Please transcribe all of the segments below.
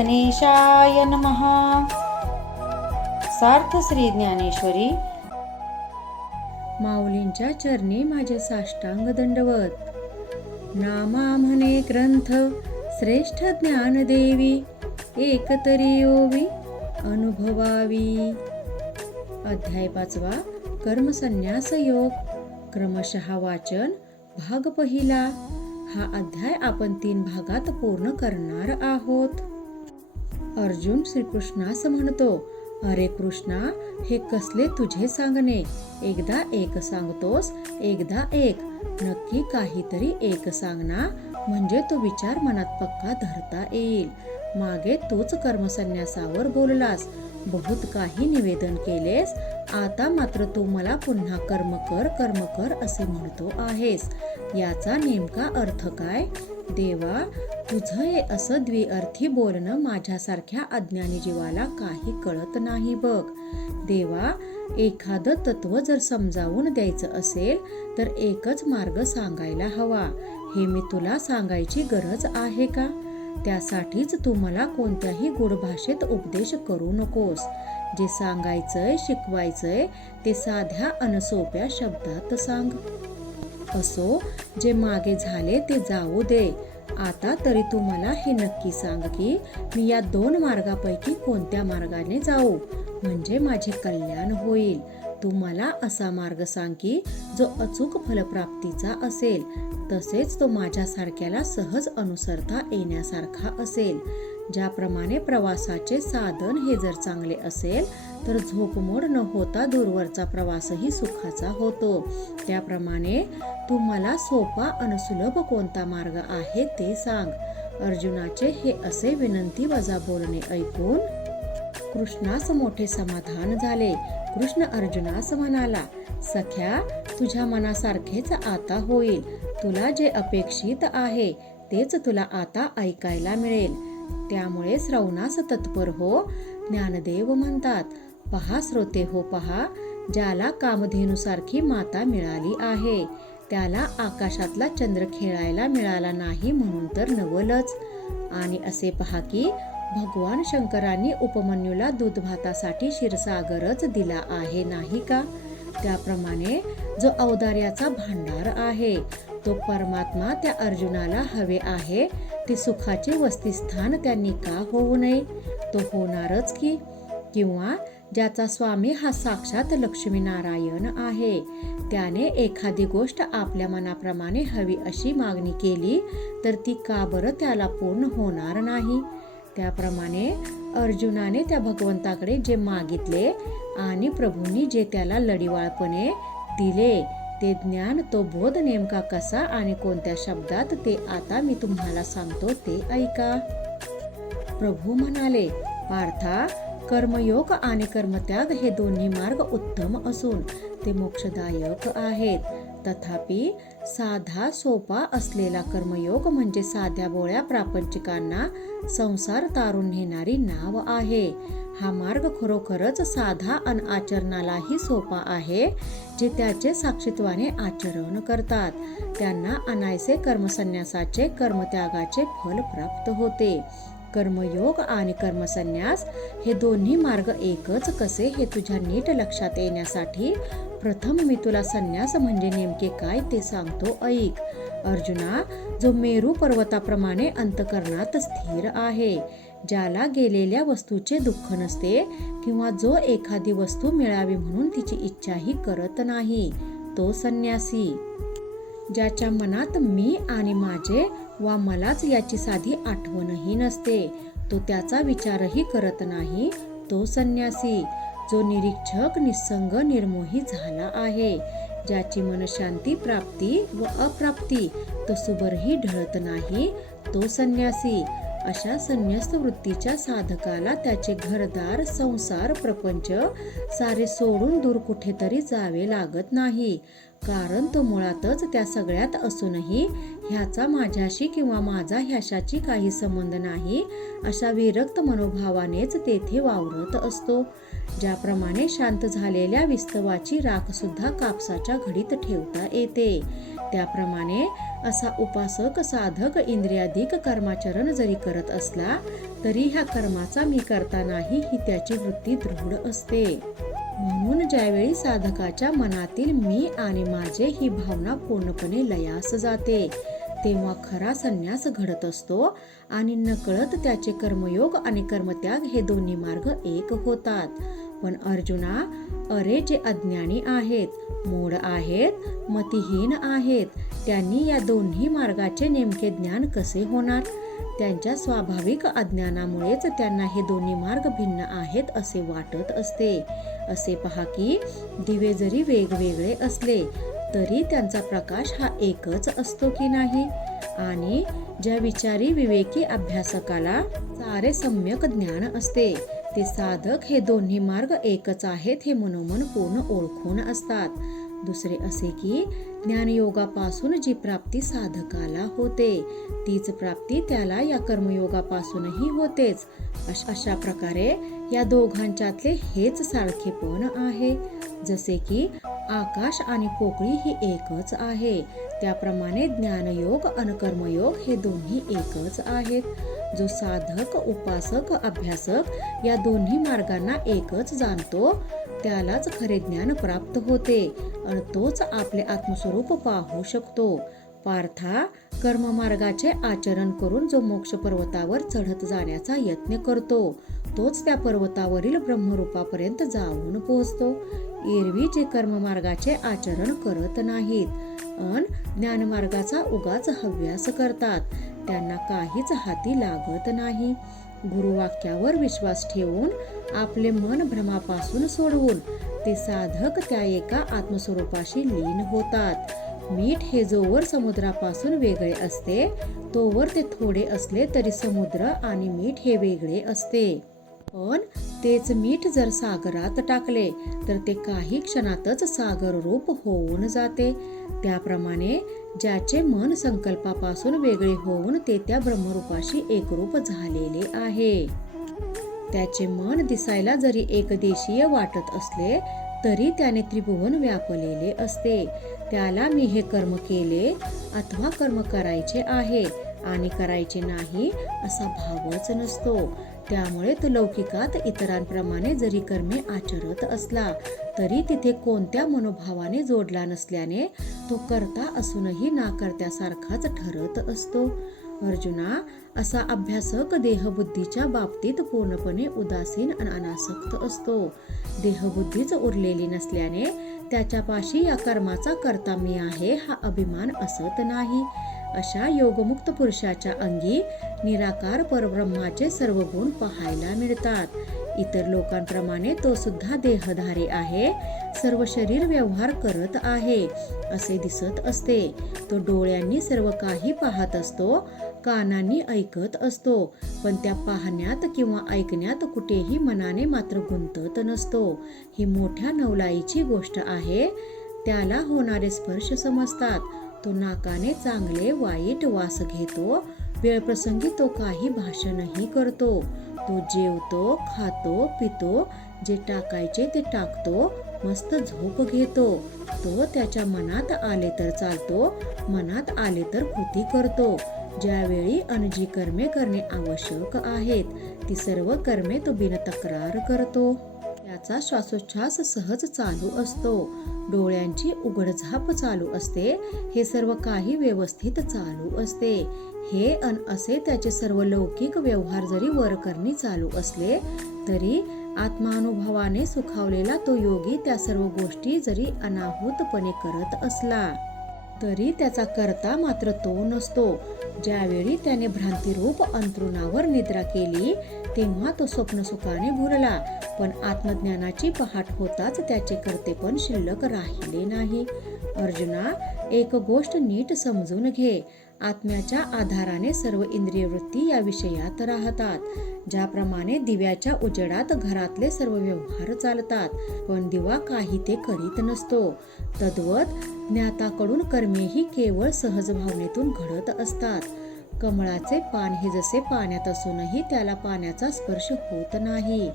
गणेशाय नमः. सार्थ श्री ज्ञानेश्वरी. माऊलींच्या चरणी माझे साष्टांग दंडवत. नामा म्हणे ग्रंथ श्रेष्ठ ज्ञानदेवी, एकतरी ओवी अनुभवावी. अध्याय 5. कर्मसन्यास योग. क्रमशः वाचन. भाग पहिला. हा अध्याय आपण 3 भागात पूर्ण करणार आहोत. अर्जुन श्रीकृष्णास म्हणतो, अरे कृष्णा, हे कसले तुझे सांगणे. एकदा एक सांगतोस, एकदा एक. नक्की काहीतरी एक सांग ना, म्हणजे तो विचार मनात पक्का धरता येईल. मागे तूच कर्मसन्यासावर बोललास, बहुत काही निवेदन केलेस. आता मात्र तू मला पुन्हा कर्म कर असे म्हणतो आहेस. याचा नेमका अर्थ काय? देवा, तुझं हे असं द्विअर्थी बोलणं माझ्यासारख्या अज्ञानी जीवाला काही कळत नाही बघ. देवा, एखादं तत्व जर समजावून द्यायचं असेल तर एकच मार्ग सांगायला हवा. हे मी तुला सांगायची गरज आहे का? त्यासाठीच तू मला कोणत्याही गोड भाषेत उपदेश करू नकोस. जे सांगायचंय, शिकवायचंय ते साध्या अनसोप्या शब्दात सांग. असो, जे मागे झाले ते जाऊ दे. आता तरी तू मला हे नक्की सांग की मी या 2 मार्गापैकी कोणत्या मार्गाने जाऊ, म्हणजे माझे कल्याण होईल. तू मला असा मार्ग सांग की जो अचूक फलप्राप्तीचा असेल, तसेच तो माझ्यासारख्याला सहज अनुसरता येण्यासारखा असेल. ज्याप्रमाणे प्रवासाचे साधन हे जर चांगले असेल तर झोपमोड न होता दूरवरचा प्रवासही सुखाचा होतो. त्याप्रमाणे तू मला सोपा आणि सुलभ कोणता मार्ग आहे ते सांग. अर्जुनाचे हे असे विनंती वजा बोलणे ऐकून कृष्णास मोठे समाधान झाले. कृष्ण अर्जुनास म्हणाला, सख्या, तुझ्या मनासारखेच आता होईल. तुला जे अपेक्षित आहे तेच तुला आता ऐकायला मिळेल. त्यामुळे श्रवणास तत्पर हो. ज्ञानदेव म्हणतात, पहा श्रोते हो पहा, ज्याला कामधेनुसारखी माता मिळाली आहे त्याला आकाशातला चंद्र खेळायला मिळाला नाही म्हणून तर नवलच. आणि असे पहा की भगवान शंकरांनी उपमन्यूला दूध भातासाठी क्षीरसागरच दिला आहे नाही का? त्याप्रमाणे जो औदार्याचा भांडार आहे तो परमात्मा त्या अर्जुनाला हवे आहे ते सुखाचे वसतिस्थान त्यांनी का होऊ नये? तो होणारच की. किंवा ज्याचा स्वामी हा साक्षात लक्ष्मीनारायण आहे, त्याने एखादी गोष्ट आपल्या मनाप्रमाणे हवी अशी मागणी केली तर ती का बरं त्याला पूर्ण होणार नाही? त्याप्रमाणे अर्जुनाने त्या भगवंताकडे जे मागितले आणि प्रभूंनी जे त्याला लढीवाळपणे दिले ते ज्ञान, तो बोध नेमका कसा आणि कोणत्या शब्दात ते आता मी तुम्हाला सांगतो ते ऐका. प्रभू म्हणाले, पार्था, कर्मयोग आणि कर्मत्याग हे दोन्ही मार्ग उत्तम असून ते मोक्षदायक आहेत. तथापि साधा सोपा असलेला कर्मयोग म्हणजे साध्या बोळ्या प्रापंचिकांना संसार तारून नेणारी नाव आहे. हा मार्ग खरोखरच साधा आणि आचरणालाही सोपा आहे. जे त्याचे साक्षीत्वाने आचरण करतात त्यांना अनायसे कर्मसन्यासाचे, कर्मत्यागाचे फल प्राप्त होते. कर्मयोग आणि कर्मसन्यास हे दोन्ही मार्ग एकच कसे हे तुझ्या नीट लक्षात येण्यासाठी प्रथम मी तुला संन्यास म्हणजे नेमके काय ते सांगतो ऐक. अर्जुना, जो मेरू पर्वताप्रमाणे अंतःकरणात स्थिर आहे, ज्याला गेलेल्या वस्तूचे दुःख नसते किंवा जो एखादी वस्तू मिळावी म्हणून तिची इच्छाही करत नाही, तो संन्यासी. ज्याच्या मनात मी आणि माझे वा मलाच याची साधी आठवणही नसते, तो त्याचा विचारही करत नाही, तो संन्यासी. जो निरीक्षक, निस्संग, निर्मोही झाला आहे, ज्याची मनशांती प्राप्ती व अप्राप्ती तसुबरही ढळत नाही, तो संन्यासी. अशा संन्यस्त वृत्तीच्या साधकाला त्याचे घरदार, संसार, प्रपंच सारे सोडून दूर कुठेतरी जावे लागत नाही. कारण तो मुळातच त्या सगळ्यात असूनही ह्याचा माझ्याशी किंवा माझा ह्याशाची काही संबंध नाही अशा विरक्त मनोभावानेच तेथे वावरत असतो. ज्याप्रमाणे शांत झालेल्या विस्तवाची राख सुद्धा कापसाच्या घडीत ठेवता येते, त्याप्रमाणे असा उपासक साधक इंद्रियाधिक कर्माचरण जरी करत असला तरी ह्या कर्माचा मी करता नाही ही त्याची वृत्ती दृढ असते. म्हणून ज्यावेळी साधकाच्या मनातील मी आणि माझे ही भावना पूर्णपणे लयास जाते तेव्हा खरा संन्यास घडत असतो आणि नकळत त्याचे कर्मयोग आणि कर्मत्याग हे दोन्ही मार्ग एक होतात. पण अर्जुना, अरे जे अज्ञानी आहेत, मूढ आहेत, मतिहीन आहेत, त्यांनी या दोन्ही मार्गाचे नेमके ज्ञान कसे होणार? त्यांच्या स्वाभाविक अज्ञानामुळेच त्यांना हे दोन्ही मार्ग भिन्न आहेत असे वाटत असते. असे पहा की दिवे जरी वेगवेगळे असले तरी त्यांचा प्रकाश हा एकच असतो की नाही? आणि ज्या विचारी विवेकी अभ्यासकाला सारे सम्यक ज्ञान असते ते साधक हे दोन्ही मार्ग एकच आहेत हे मनोमन पूर्ण ओळखून असतात. दुसरे असे की ज्ञानयोगापासून जी प्राप्ती साधकाला होते तीच प्राप्ती त्याला या कर्मयोगापासूनही होतेच. अशा प्रकारे या दोघांच्यातले हेच सारखेपण आहे. जसे की आकाश आणि पोकळी ही एकच आहे त्याप्रमाणे ज्ञानयोग आणि कर्मयोग हे दोन्ही एकच आहेत. जो साधक, उपासक, अभ्यासक या दोन्ही मार्गांना एकच जाणतो त्यालाच खरे ज्ञान प्राप्त होते आणि तोच आपले आत्मस्वरूप पाहू शकतो. पार्था, कर्ममार्गाचे आचरण करून जो मोक्ष पर्वतावर चढत जाण्याचा यत्न करतो तोच त्या पर्वतावरील ब्रह्मरूपापर्यंत जाऊन पोहोचतो. एरवी जे कर्ममार्गाचे आचरण करत नाहीत अन ज्ञानमार्गाचा उगाच हव्यास करतात त्यांना काहीच हाती लागत नाही. गुरुवाक्यावर विश्वास ठेवून आपले मन भ्रमापासून सोडवून ते साधक त्या एका आत्मस्वरूपाशी लीन होतात. मीठ हे जोवर समुद्रापासून वेगळे असते तोवर ते थोडे असले तरी समुद्र आणि मीठ हे वेगळे असते. पण तेच मीठ जर सागरात टाकले तर ते काही क्षणातच सागर रूप होऊन जाते. त्याप्रमाणे ज्याचे मन संकल्पापासून वेगळे होऊन ते त्या ब्रह्मरूपाशी एकरूप झालेले आहे. त्याचे मन दिसायला जरी एकदेशीय वाटत असले तरी त्याने त्रिभुवन व्यापलेले असते. त्याला मी हे कर्म केले अथवा कर्म करायचे आहे आणि करायचे नाही असा भावच नसतो. त्यामुळे तो लौकिकात इतरांप्रमाणे जरी कर्मे आचरत असला तरी तिथे कोणत्या मनोभावाने जोडला नसल्याने तो करता असूनही नाकर्त्यासारखाच ठरत असतो. अर्जुना, असा अभ्यासक देहबुद्धीच्या बाबतीत पूर्णपणे उदासीन आणि अनासक्त असतो. देहबुद्धीच उरलेली नसल्याने त्याच्यापाशी या कर्माचा कर्ता मी आहे हा अभिमान असत नाही. अशा योगमुक्त पुरुषाच्या अंगी निराकार परब्रह्माचे सर्व गुण पाहायला मिळतात. इतर लोकांप्रमाणे तो सुद्धा देहधारी आहे, सर्व शरीर व्यवहार करत आहे असे दिसत असते. तो डोळ्यांनी सर्व काही पाहत असतो, कानांनी ऐकत असतो, पण त्या पाहण्यात किंवा ऐकण्यात कुठेही मनाने मात्र गुंतत नसतो. ही मोठ्या नवलाईची गोष्ट आहे. त्याला होणारे स्पर्श समजतात. तो नाकाने चांगले वाईट वास घेतो. वेळप्रसंगी तो काही भाषणही करतो. तो जेवतो, खातो, पितो, जे टाकायचे ते टाकतो, मस्त झोप घेतो. तो त्याच्या मनात आले तर चालतो, मनात आले तर कृती करतो. ज्यावेळी जी कर्मे करणे आवश्यक आहेत ती सर्व कर्मे तो बिनतक्रार करतो. त्याचा श्वासोच्छ्वास सहज चालू असतो. डोळ्यांची उघडझाप चालू असते. हे सर्व काही व्यवस्थित चालू असते. हे असे त्याचे सर्व लौकिक व्यवहार जरी वरकरणी चालू असले तरी आत्मानुभवाने सुखावलेला तो योगी त्या सर्व गोष्टी जरी अनाहूतपणे करत असला तरी त्याचा कर्ता मात्र तो नसतो. ज्यावेळी त्याने भ्रांतिरूप अंतरुणावर निद्रा केली तेव्हा तो स्वप्नसुखाने भुरला, पण आत्मज्ञानाची पहाट होताच त्याचे कर्तेपण शिल्लक राहिले नाही. अर्जुना, एक गोष्ट नीट समजून घे. आत्म्याच्या आधाराने सर्व इंद्रियवृत्ती या विषयात राहतात. ज्याप्रमाणे दिव्याच्या उजेडात घरातले सर्व व्यवहार चालतात, पण दिवा काही ते करीत नसतो, तद्वत ज्ञाताकडून कर्मेही केवळ सहज भावनेतून घडत असतात. कमळाचे पान हे जसे पाण्यात असूनही त्याला पाण्याचा स्पर्श होत नाही,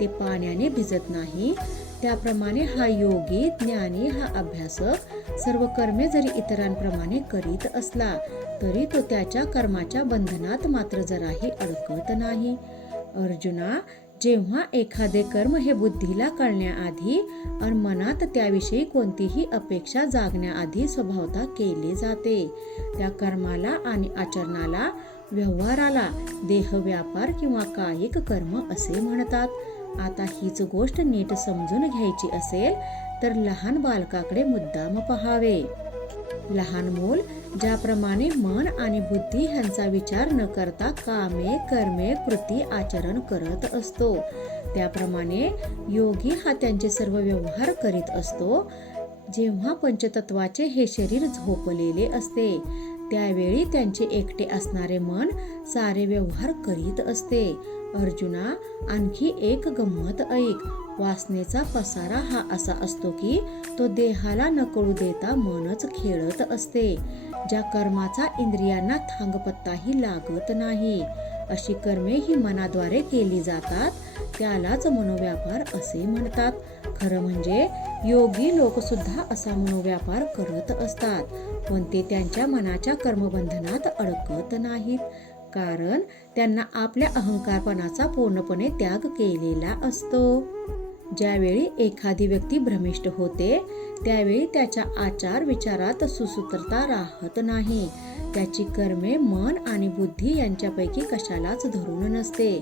ते पाण्याने भिजत नाही, त्याप्रमाणे हा योगी ज्ञानी हा अभ्यासक सर्व कर्मे जरी इतरांप्रमाणे करीत असला तरी तो त्याच्या कर्माच्या बंधनात मात्र जराही अडकत नाही. अर्जुना, जेव्हा एखादे कर्म हे बुद्धीला कळण्याआधी आणि मनात त्याविषयी कोणतीही अपेक्षा जागण्याआधी स्वभावतः केले जाते, त्या कर्माला आणि आचरणाला, व्यवहाराला देहव्यापार किंवा कायिक कर्म असे म्हणतात. आता हीच गोष्ट नीट समजून घ्यायची असेल तर लहान बालकाकडे मुद्दाम पहावे. लहान मूल ज्याप्रमाणे मन आणि बुद्धी ह्यांचा विचार न करता कामे, कर्मे, कृती, आचरण करत असतो, त्याप्रमाणे योगी हा त्यांचे सर्व व्यवहार करीत असतो. जेव्हा पंचतत्वाचे हे शरीर झोपलेले असते त्यावेळी त्यांचे एकटे असणारे मन सारे व्यवहार करीत असते. अर्जुना, आणखी एक गंमत ऐक. वासनेचा पसारा हा असा असतो की तो देहाला न कळू देता मनच खेळत असते. ज्या कर्माचा इंद्रियांना थांगपत्ताही लागत नाही अशी कर्मे ही मनाद्वारे केली जातात त्यालाच मनोव्यापार असे म्हणतात. खरं म्हणजे योगी लोक सुद्धा असा मनोव्यापार करत असतात, पण ते त्यांच्या मनाच्या कर्मबंधनात अडकत नाहीत, कारण त्यांना आपल्या अहंकारपणाचा पूर्णपणे त्याग केलेला असतो. ज्यावेळी एखादी व्यक्ती भ्रमिष्ट होते त्यावेळी त्याच्या आचार विचारात सुसूत्रता राहत नाही. त्याची कर्मे मन आणि बुद्धी यांच्यापैकी कशालाच धरून नसते.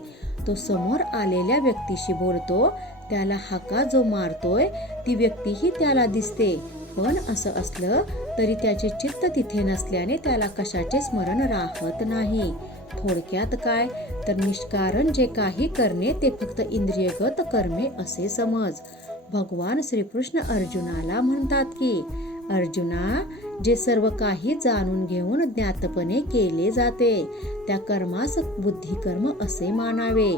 तो समोर आलेल्या व्यक्तीशी बोलतो, त्याला हाका जो मारतोय ती व्यक्तीही त्याला दिसते, पण असं असलं तरी त्याचे चित्त तिथे नसल्याने त्याला कशाचे स्मरण राहत नाही. थोडक्यात काय तर निष्कारण जे काही करणे ते फक्त इंद्रियगत कर्मे असे समज. भगवान श्रीकृष्ण अर्जुनाला म्हणतात की अर्जुना, जे सर्व काही जाणून घेऊन ज्ञातपणे केले जाते त्या कर्मास बुद्धिकर्म असे मानावे.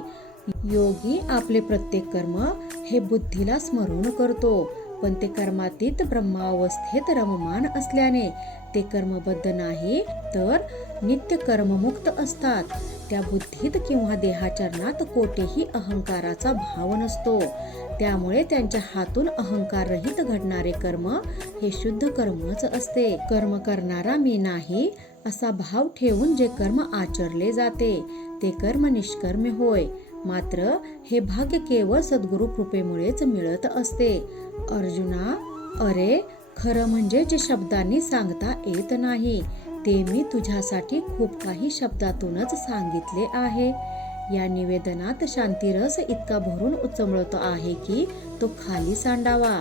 योगी आपले प्रत्येक कर्म हे बुद्धीला स्मरून करतो, पण ते कर्मातीत ब्रह्मावस्थेत रममान असल्याने ते कर्मबद्ध नाही तर नित्य कर्ममुक्त असतात. त्या बुद्धीत किंवा देहाचरणात कोठेही अहंकाराचा भाव नसतो, त्यामुळे त्यांच्या हातून अहंकाररहित घडणारे कर्म हे शुद्ध कर्मच असते. कर्म करणारा मी नाही असा भाव ठेवून जे कर्म आचरले जाते ते कर्म निष्कर्म होय. मात्र हे भाग्य केवळ सद्गुरु कृपेमुळेच मिळत असते. अर्जुना, अरे खरं म्हणजे जे शब्दांनी सांगता येत नाही ते मी तुझ्यासाठी खूप काही शब्दातूनच सांगितले आहे. या निवेदनात शांतीरस इतका भरून उचमळतो आहे की तो खाली सांडावा.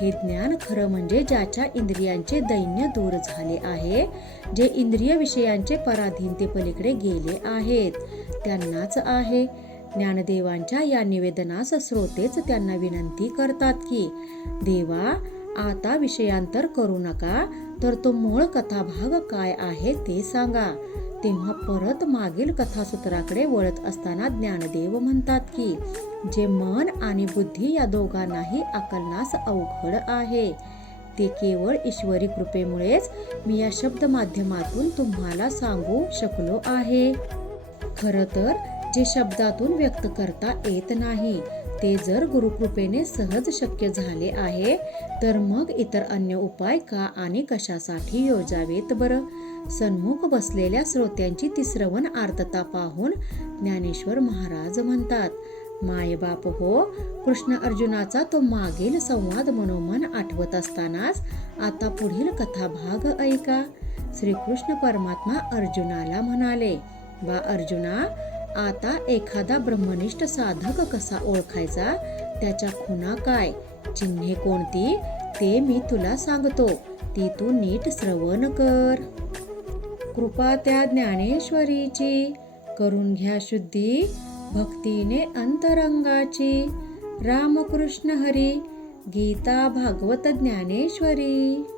हे ज्ञान खरं म्हणजे ज्याच्या इंद्रियांचे दैन्य दूर झाले आहे, जे इंद्रिय विषयांचे पराधीनतेपलीकडे गेले आहेत, त्यांनाच आहे. ज्ञानदेवांच्या या निवेदनास श्रोतेच त्यांना विनंती करतात की देवा, आता विषयांतर करू नका, तर तो मूळ कथाभाग काय आहे ते सांगा. तेव्हा परत मागील कथासूत्राकडे वळत असताना ज्ञानदेव म्हणतात की जे मन आणि बुद्धी या दोघांनाही आकलनास अवघड आहे ते केवळ ईश्वरी कृपेमुळेच मी या शब्द माध्यमातून तुम्हाला सांगू शकलो आहे. खरं तर जे शब्दातून व्यक्त करता येत नाही ते जर गुरुकृपेने सहज शक्य झाले आहे तर मग इतर अन्य उपाय का आणि कशासाठी योजावेत बरं. सन्मुख बसलेल्या श्रोत्यांची ती श्रवण आर्तता पाहून ज्ञानेश्वर महाराज म्हणतात, मायबाप हो, कृष्ण अर्जुनाचा तो मागील संवाद मनोमन आठवत असतानाच आता पुढील कथाभाग ऐका. श्रीकृष्ण परमात्मा अर्जुनाला म्हणाले, बा अर्जुना, आता एखादा ब्रह्मनिष्ठ साधक कसा ओळखायचा, त्याच्या खुणा काय, चिन्हे कोणती ते मी तुला सांगतो, ती तू नीट श्रवण कर. कृपा त्या ज्ञानेश्वरीची, करून घ्या शुद्धी भक्तीने अंतरंगाची. रामकृष्ण हरी, गीता भागवत ज्ञानेश्वरी.